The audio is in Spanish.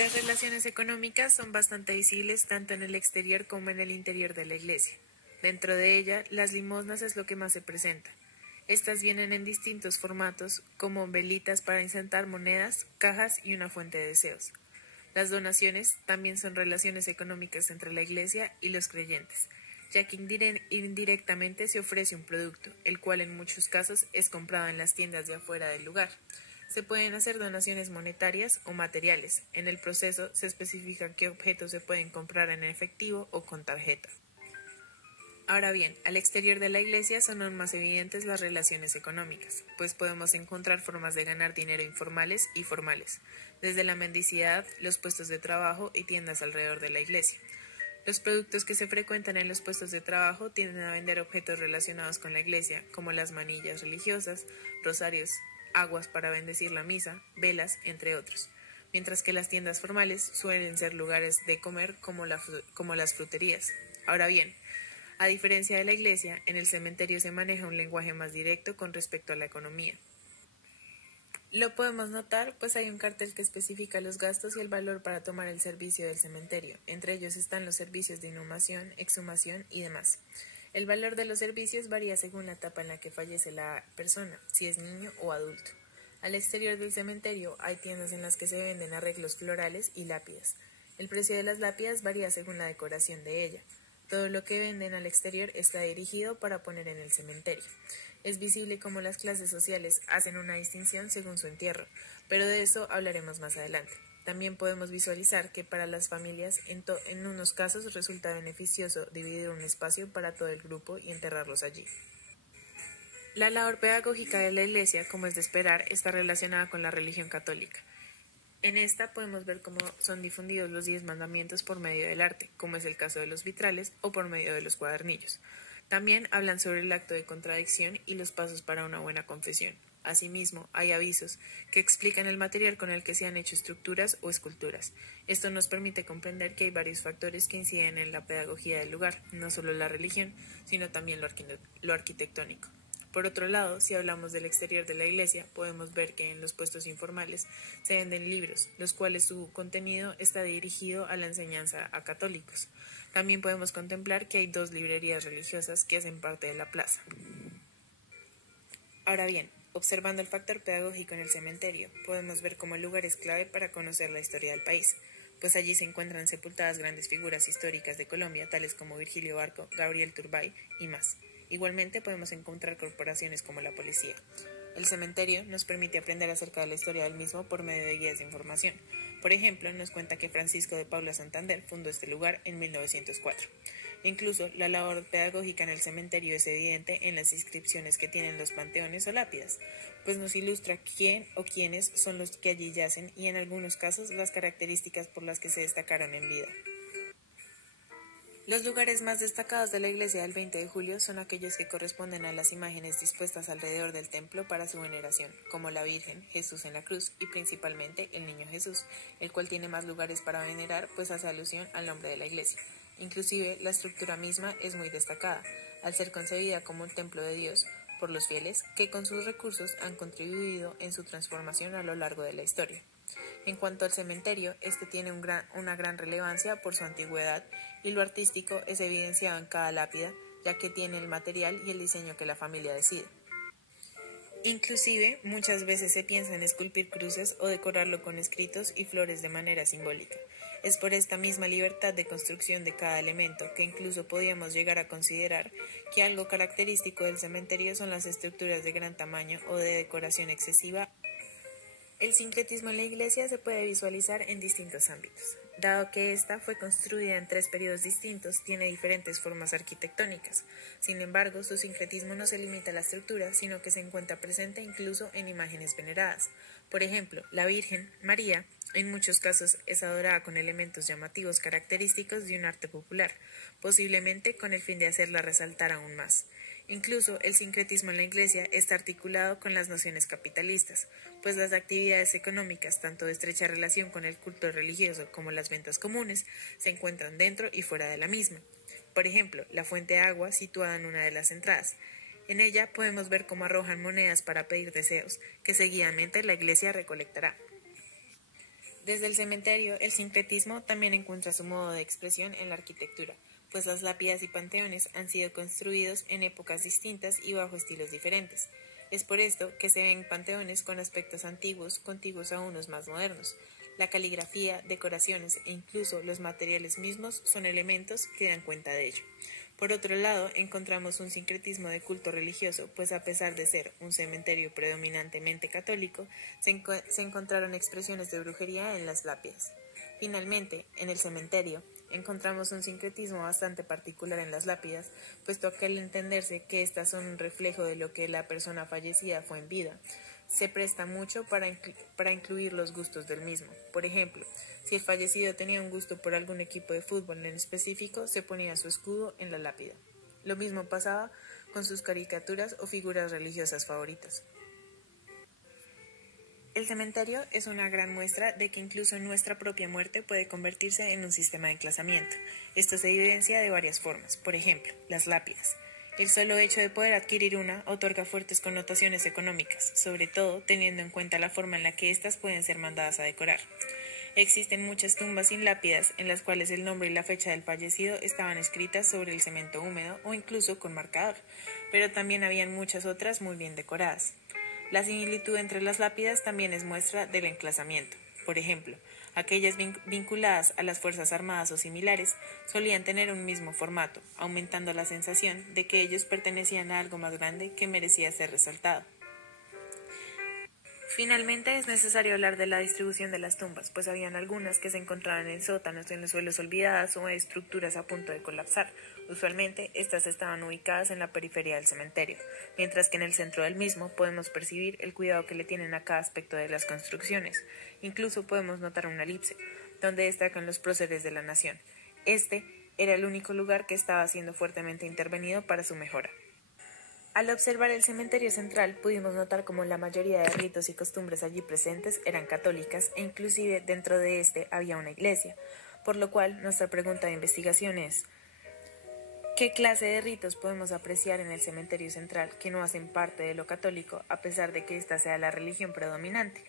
Las relaciones económicas son bastante visibles tanto en el exterior como en el interior de la iglesia. Dentro de ella, las limosnas es lo que más se presenta. Estas vienen en distintos formatos, como velitas para insertar monedas, cajas y una fuente de deseos. Las donaciones también son relaciones económicas entre la iglesia y los creyentes, ya que indirectamente se ofrece un producto, el cual en muchos casos es comprado en las tiendas de afuera del lugar. Se pueden hacer donaciones monetarias o materiales. En el proceso se especifica qué objetos se pueden comprar en efectivo o con tarjeta. Ahora bien, al exterior de la iglesia son aún más evidentes las relaciones económicas, pues podemos encontrar formas de ganar dinero informales y formales, desde la mendicidad, los puestos de trabajo y tiendas alrededor de la iglesia. Los productos que se frecuentan en los puestos de trabajo tienden a vender objetos relacionados con la iglesia, como las manillas religiosas, rosarios, aguas para bendecir la misa, velas, entre otros, mientras que las tiendas formales suelen ser lugares de comer como las fruterías. Ahora bien, a diferencia de la iglesia, en el cementerio se maneja un lenguaje más directo con respecto a la economía. Lo podemos notar, pues hay un cartel que especifica los gastos y el valor para tomar el servicio del cementerio. Entre ellos están los servicios de inhumación, exhumación y demás. El valor de los servicios varía según la etapa en la que fallece la persona, si es niño o adulto. Al exterior del cementerio hay tiendas en las que se venden arreglos florales y lápidas. El precio de las lápidas varía según la decoración de ella. Todo lo que venden al exterior está dirigido para poner en el cementerio. Es visible cómo las clases sociales hacen una distinción según su entierro, pero de eso hablaremos más adelante. También podemos visualizar que para las familias, en unos casos resulta beneficioso dividir un espacio para todo el grupo y enterrarlos allí. La labor pedagógica de la Iglesia, como es de esperar, está relacionada con la religión católica. En esta podemos ver cómo son difundidos los 10 mandamientos por medio del arte, como es el caso de los vitrales o por medio de los cuadernillos. También hablan sobre el acto de contradicción y los pasos para una buena confesión. Asimismo, hay avisos que explican el material con el que se han hecho estructuras o esculturas. Esto nos permite comprender que hay varios factores que inciden en la pedagogía del lugar, no solo la religión, sino también lo arquitectónico. Por otro lado, si hablamos del exterior de la iglesia, podemos ver que en los puestos informales se venden libros, los cuales su contenido está dirigido a la enseñanza a católicos. También podemos contemplar que hay 2 librerías religiosas que hacen parte de la plaza. Ahora bien, observando el factor pedagógico en el cementerio, podemos ver cómo el lugar es clave para conocer la historia del país, pues allí se encuentran sepultadas grandes figuras históricas de Colombia, tales como Virgilio Barco, Gabriel Turbay y más. Igualmente podemos encontrar corporaciones como la policía. El cementerio nos permite aprender acerca de la historia del mismo por medio de guías de información. Por ejemplo, nos cuenta que Francisco de Paula Santander fundó este lugar en 1904. Incluso la labor pedagógica en el cementerio es evidente en las inscripciones que tienen los panteones o lápidas, pues nos ilustra quién o quiénes son los que allí yacen y en algunos casos las características por las que se destacaron en vida. Los lugares más destacados de la iglesia del 20 de julio son aquellos que corresponden a las imágenes dispuestas alrededor del templo para su veneración, como la Virgen, Jesús en la cruz y principalmente el Niño Jesús, el cual tiene más lugares para venerar, pues hace alusión al nombre de la iglesia. Inclusive, la estructura misma es muy destacada, al ser concebida como un templo de Dios por los fieles, que con sus recursos han contribuido en su transformación a lo largo de la historia. En cuanto al cementerio, este tiene una gran relevancia por su antigüedad y lo artístico es evidenciado en cada lápida, ya que tiene el material y el diseño que la familia decide. Inclusive, muchas veces se piensa en esculpir cruces o decorarlo con escritos y flores de manera simbólica. Es por esta misma libertad de construcción de cada elemento que incluso podíamos llegar a considerar que algo característico del cementerio son las estructuras de gran tamaño o de decoración excesiva. El sincretismo en la iglesia se puede visualizar en distintos ámbitos. Dado que ésta fue construida en 3 periodos distintos, tiene diferentes formas arquitectónicas. Sin embargo, su sincretismo no se limita a la estructura, sino que se encuentra presente incluso en imágenes veneradas. Por ejemplo, la Virgen María, en muchos casos, es adorada con elementos llamativos característicos de un arte popular, posiblemente con el fin de hacerla resaltar aún más. Incluso el sincretismo en la iglesia está articulado con las nociones capitalistas, pues las actividades económicas, tanto de estrecha relación con el culto religioso como las ventas comunes, se encuentran dentro y fuera de la misma. Por ejemplo, la fuente de agua situada en una de las entradas. En ella podemos ver cómo arrojan monedas para pedir deseos, que seguidamente la iglesia recolectará. Desde el cementerio, el sincretismo también encuentra su modo de expresión en la arquitectura, pues las lápidas y panteones han sido construidos en épocas distintas y bajo estilos diferentes. Es por esto que se ven panteones con aspectos antiguos, contiguos a unos más modernos. La caligrafía, decoraciones e incluso los materiales mismos son elementos que dan cuenta de ello. Por otro lado, encontramos un sincretismo de culto religioso, pues a pesar de ser un cementerio predominantemente católico, se encontraron expresiones de brujería en las lápidas. Finalmente, en el cementerio, encontramos un sincretismo bastante particular en las lápidas, puesto que al entenderse que éstas son un reflejo de lo que la persona fallecida fue en vida, se presta mucho para incluir los gustos del mismo. Por ejemplo, si el fallecido tenía un gusto por algún equipo de fútbol en específico, se ponía su escudo en la lápida. Lo mismo pasaba con sus caricaturas o figuras religiosas favoritas. El cementerio es una gran muestra de que incluso nuestra propia muerte puede convertirse en un sistema de enclasamiento. Esto se evidencia de varias formas. Por ejemplo, las lápidas. El solo hecho de poder adquirir una otorga fuertes connotaciones económicas, sobre todo teniendo en cuenta la forma en la que éstas pueden ser mandadas a decorar. Existen muchas tumbas sin lápidas en las cuales el nombre y la fecha del fallecido estaban escritas sobre el cemento húmedo o incluso con marcador, pero también habían muchas otras muy bien decoradas. La similitud entre las lápidas también es muestra del enclasamiento. Por ejemplo, aquellas vinculadas a las Fuerzas Armadas o similares solían tener un mismo formato, aumentando la sensación de que ellos pertenecían a algo más grande que merecía ser resaltado. Finalmente, es necesario hablar de la distribución de las tumbas, pues habían algunas que se encontraban en sótanos, en los suelos olvidadas o en estructuras a punto de colapsar. Usualmente, estas estaban ubicadas en la periferia del cementerio, mientras que en el centro del mismo podemos percibir el cuidado que le tienen a cada aspecto de las construcciones. Incluso podemos notar una elipse, donde destacan los próceres de la nación. Este era el único lugar que estaba siendo fuertemente intervenido para su mejora. Al observar el cementerio central, pudimos notar cómo la mayoría de ritos y costumbres allí presentes eran católicas e inclusive dentro de este había una iglesia, por lo cual nuestra pregunta de investigación es: ¿qué clase de ritos podemos apreciar en el cementerio central que no hacen parte de lo católico a pesar de que ésta sea la religión predominante?